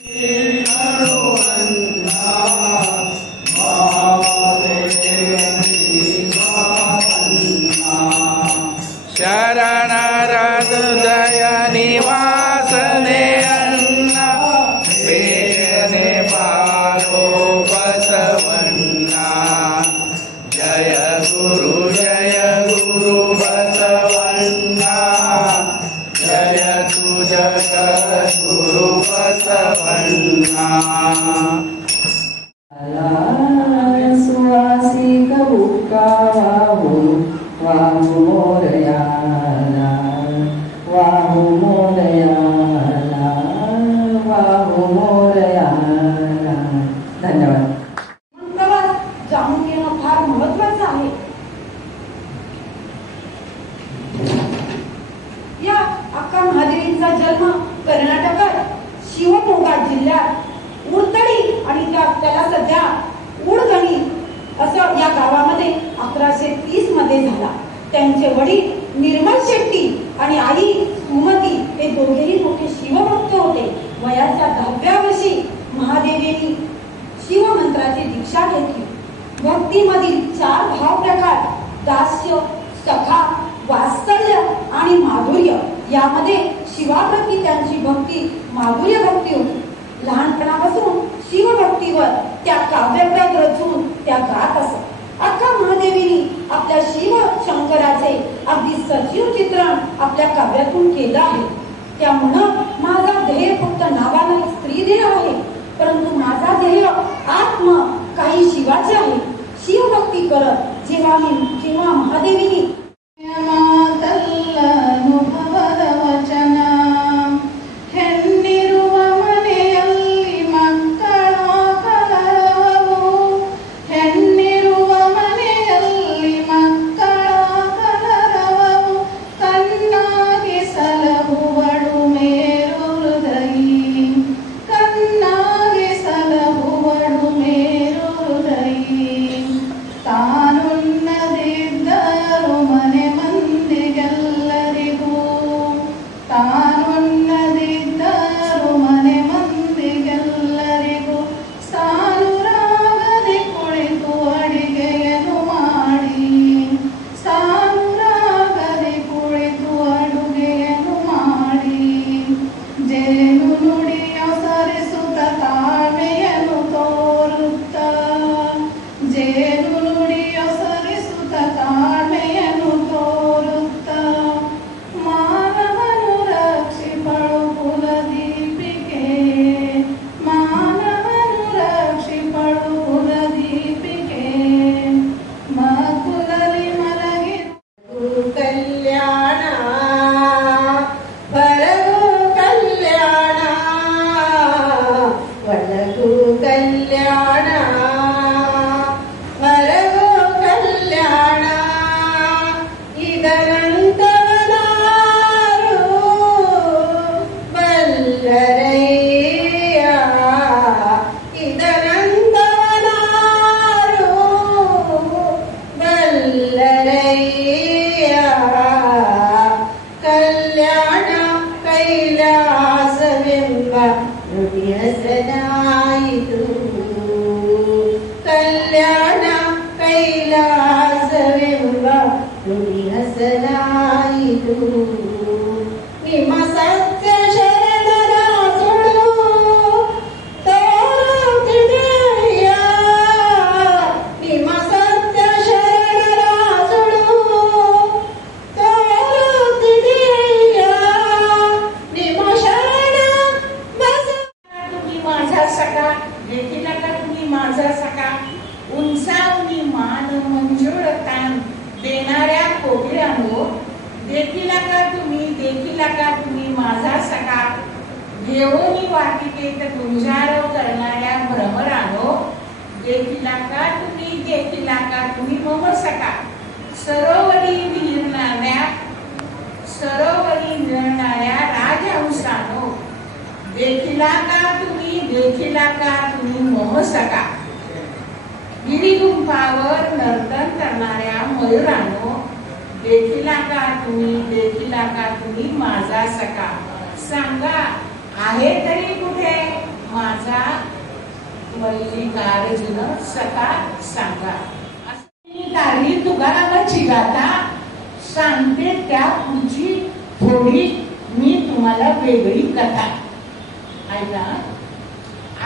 शरण हृदय निवासने अन्ना वेदने पालो बसवन्ना जय गुरु बसवन्ना जय तु जगद्गुरु बसवन्ना सुवासिक बुक्का वाहू मोरयाला वाहू मोरयाला वाहू मोरयाला. धन्यवाद. जाणून घेणं फार महत्वाचं आहे. या अक्का महादेवींचा जन्म कर्नाटकात शिवमोगा जिल्ह्यात उडतडी आणि त्याला सध्या उडगणी असं या गावामध्ये 1130 मध्ये झाला. त्यांचे वडील निर्मल शेट्टी आणि आई सुमती हे दोघेही मोठे शिवभक्त होते. वयाच्या 10व्या वर्षी महादेवींनी शिवमंत्राची दीक्षा घेतली. भक्तीमधील 4 भाव प्रकार दास्य, सखा, वात्सल्य आणि माधुर्य यामध्ये शिवाप्रती त्यांची भक्ती माधुर्य भक्ती होती. लहानपणापासून शिवभक्तीवर त्या काव्यप्रत रचून त्या गात असत. अक्का महादेवींनी आपल्या शिव शंकराचे अगदी सजीव चित्रण आपल्या काव्यातून केलं आहे. त्यामुळं माझा ध्येय फक्त नावाला स्त्री देह आहे, परंतु माझा ध्येय आत्म काही शिवाचे आहे. शिवभक्ती करत जेव्हा महादेवींनी कल्याण कैलासवेंब नुडी हसनाईतू निम सत्य शरणरा सोडू तोरुतिदेया निम सत्य शरणरा सोडू तोरुतिदेया निम शरण बस तुम्ही माझा सखा देखील का तुम्ही माझा सखा उंचावणी मान मंजूळ तान देणाऱ्या कोकिळांनो देखील का तुम्ही माझा सखा घेऊनी वाटिकेत गुंजारव करणाऱ्या भ्रमरानो देखील का तुम्ही मम सखा सरोवरी मिळणाऱ्या राजहंसानो देखील का तुम्ही मम सखा गिरिगुंफावर नर्तन करणाऱ्या मयुरानो देखील का तुम्ही माझा सखा सांगा आहे तरी कुठे माझा मल्लिकार्जुन सखा सांगा. असं तारली तुकारामाची गाथा सांगते. त्या पुढची थोडी मी तुम्हाला वेगळी कथा ऐका.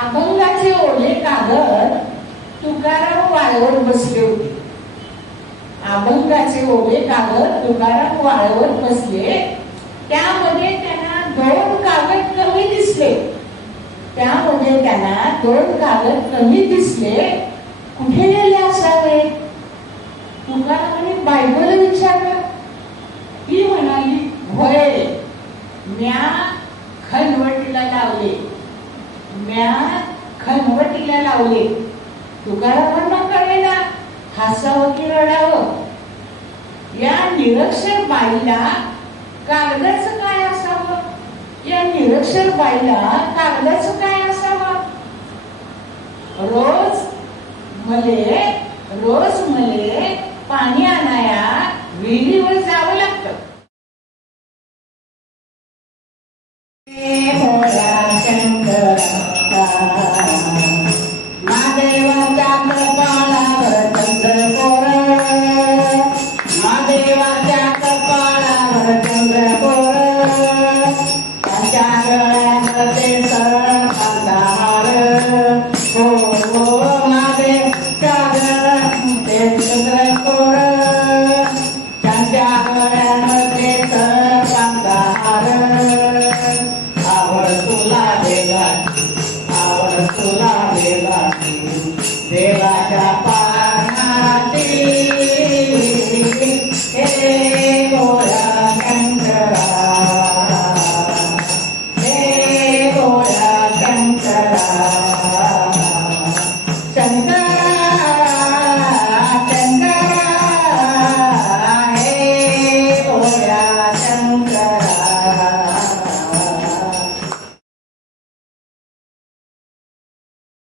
अभंगाचे ओले कागद तुकाराम वाळवर बसले होते. अभंगाचे ओले कागद तुकाराम वाळवर बसले. त्यामध्ये त्यांना 2 कागद कमी दिसले. त्यामध्ये त्यांना 2 कागद कमी दिसले. कुठे गेले असावे? तुकारामाने बायकोला विचारलं. ती म्हणाली, होय, म्या खनवटीला लावले. म्या खनवटीला लावले. तुकारामांना कळेना हसावं की रडावं. या निरक्षर बाईला कागदाचं काय असावं? या निरक्षर बाईला कागदाचं काय असावं? रोज मले पाणी आणाया विहिरीवर जावं लागतं. महादेवाच्या कपाळावर चंद्रकोर. महादेवाच्या कपाळावर चंद्रकोर. त्याच्या गळ्यात ते सरपांचा हार. हो महादेवाच्या गळ्यात ते चंद्रकोर.